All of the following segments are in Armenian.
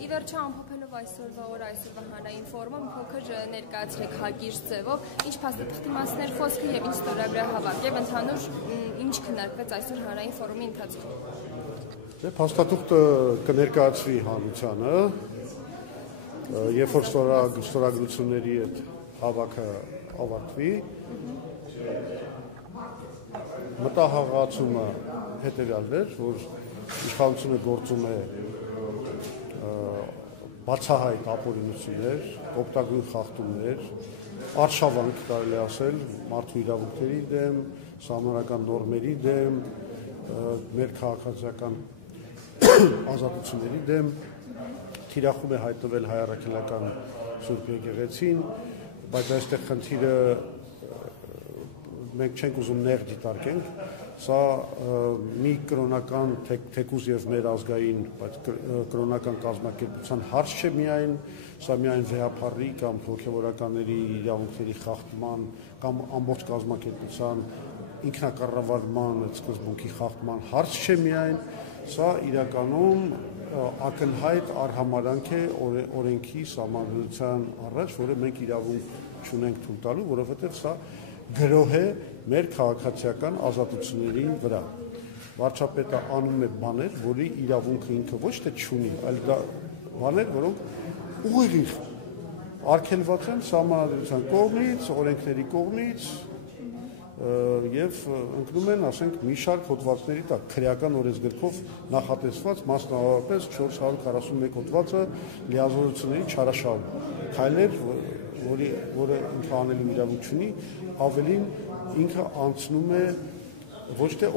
Իվերջը ամփոփելով այսօրվա օր այսօրվա հանրային ֆորումը մի փոքր ներկայացրեք հակիրճ ձևով, ինչ փաստաթղթի մասներ խոսքը եւ ինչ ստորագրա հավաք եւ ընդհանուր ինչ քննարկվեց այսօր հանրային ֆորումի ընթացքում։ Փաստաթուղթը կներկայացվի հանրությանը, երբ որ ստորագրությունների այդ հավաքը ավարտվի, մտահղացումը հետևյալն էր, որ իշխանությունը գործում է բացահայտ ապօրինություններ, կոպտագույն խախտումներ, արշավանք կարելի ասել մարդու իրավունքների դեմ, սահմանական նորմերի դեմ, մեր քաղաքացիական ազատությունների դեմ, թիրախում է հայտնվել հայ առաքելական Սուրբ Եկեղեցին, բայց այստեղ խնդիրը մենք չենք ուզում նեղ դիտարկենք, սա մի կրոնական թեկուզ եւ մեր ազգային, բայց կրոնական կազմակերպության հարց չէ միայն, սա միայն վեհապարի կամ հոգեվորականների իրավունքների խախտման կամ ամբողջ կազմակերպության ինքնակառավարման սկզբունքի խախտման հարց չէ միայն, սա իրականում ակնհայտ արհամարանք է օրենքի սահմանադրության առաջ, որը մենք իրավունք չունենք թույլ տալու, որովհետեւ սա գրոհ է մեր քաղաքացիական ազատությունների վրա։ Վարչապետը անում է բաներ, որի իրավունքը ինքը ոչ թե չունի, այլ դա բաներ, որոնք ուղիղ արգելված են սահմանադրության կողմից, օրենքների կողմից եւ ընկնում են, ասենք, մի շարք հոդվածների տակ, քրեական օրենսգրքով նախատեսված մասնավորապես 441 հոդվածը լիազորությունների չարաշահում։ Քայլեր, որը ինքը անելու իրավունք չունի, ավելին ինքը անցնում է ոչ թե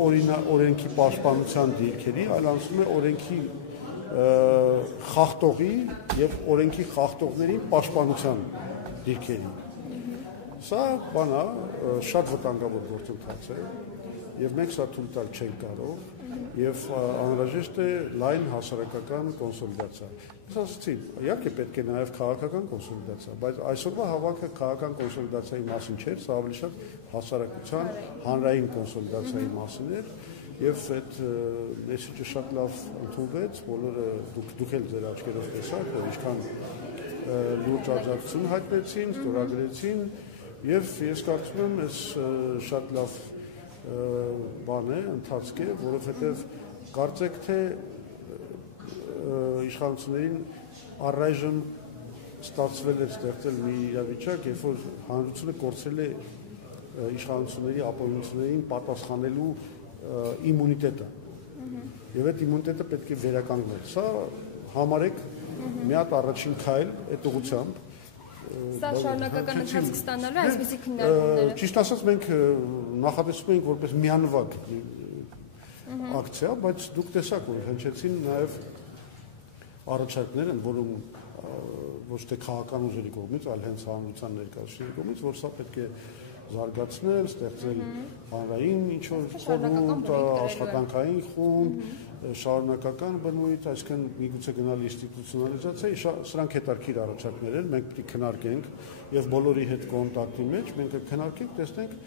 օրենքի պաշտպանության դիրքերի, այլ անցնում է օրենքի խախտողի եւ օրենքի խախտողների պաշտպանության դիրքերի։ Սա բանա շատ վտանգավոր գործընթաց է եւ մենք սա թույլ տալ չենք կարող եւ անհրաժեշտ է լայն հասարակական կոնսոլիդացիա։ Ասացի, իհարկե պետք է նաեւ քաղաքական կոնսոլիդացիա, բայց այսօրվա հավաքը քաղաքական կոնսոլիդացիայի մասին չէր, սա ավելի շատ հասարակության հանրային կոնսոլիդացիայի մասին էր եւ այդ մեսեջը շատ լավ ընդունվեց, բոլորը դուք էլ ձեր աչքերով տեսաք, որ ինչքան լուրջ աջակցություն հայտնեցին, ստորագրեցին եւ ես կարծում եմ, այս շատ լավ բան է, ընթացք է, որովհետեւ կարծեք թե իշխանություններին առայժմ ստացվել է ստեղծել մի իրավիճակ, երբ որ հանրությունը կորցրել է իշխանությունների ապօրինություններին պատասխանելու իմունիտետը։ Եվ այդ իմունիտետը պետք է վերականգնել։ Սա համարեք մի հատ առաջին քայլ այդ ուղղությամբ։ Սա շարունակական ընթացք ստանալու այսպիսի քննարկումները։ Ճիշտ ասած մենք նախատեսում էինք որպես միանվագ ակցիա, բայց դուք տեսաք, որ հնչեցին նաև առաջարկներ են, որում ոչ թե քաղաքական ուժերի կողմից, այլ հենց հանրության ներկայացուցիչների կողմից, որ սա պետք է զարգացնել, ստեղծել հանրային ինչ-որ խորհուրդ, աշխատանքային խումբ, շարունակական բնույթ, այսինքն միգուցե գնալ ինստիտուցիոնալիզացիայի, սրանք հետաքրքիր առաջարկներ են, մենք պետք է քննարկենք եւ բոլորի հետ կոնտակտի մեջ մենք քննարկենք, տեսնենք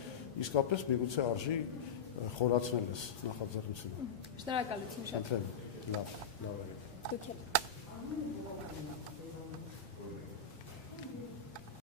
իսկապես միգուցե արժի խորացնել այս նախաձեռնությունը։ Շնորհակալություն շատ։ Լավ, լավ։ Դուք եք